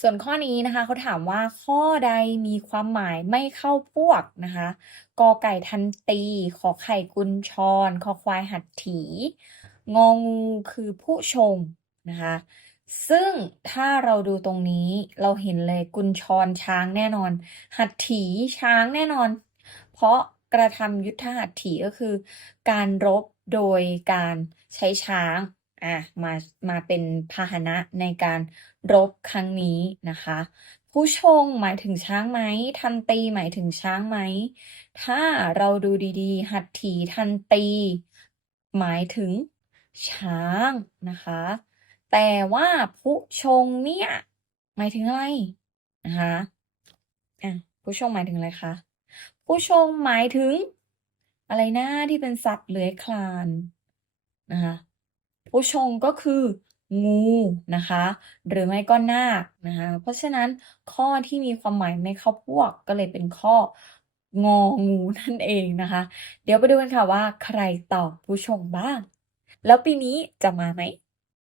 ส่วนข้อนี้นะคะเขาถามว่าข้อใดมีความหมายไม่เข้าพวกนะคะกอไก่ทันตี ขอไข่กุญชรคอควายหัตถีงองูคือผู้ชงนะคะซึ่งถ้าเราดูตรงนี้เราเห็นเลยกุญชรช้างแน่นอน หัตถีช้างแน่นอน เพราะกระทำยุทธหัตถีก็คือ การรบโดยการใช้ช้าง อะมามาเป็นพาหนะในการรบครั้งนี้นะคะ ผู้ชงหมายถึงช้างไหมทันตีหมายถึงช้างไหม ถ้าเราดูดีๆ หัตถีทันตี หมายถึงช้างนะคะ แต่ว่าผู้ชงเนี่ยหมายถึงอะไรนะคะอะผู้ชงหมายถึงอะไรคะผู้ชงหมายถึง อะไรนะที่เป็นสัตว์เลื้อยคลานนะคะ ผู้ชงก็คืองูนะคะ หรือไม่ก็นาคนะคะเพราะฉะนั้นข้อที่มีความหมายไม่เข้าพวกก็เลยเป็นข้ององูนั่นเองนะคะ เดี๋ยวไปดูกันค่ะว่าใครตอบผู้ชงบ้าง แล้วปีนี้จะมาไหม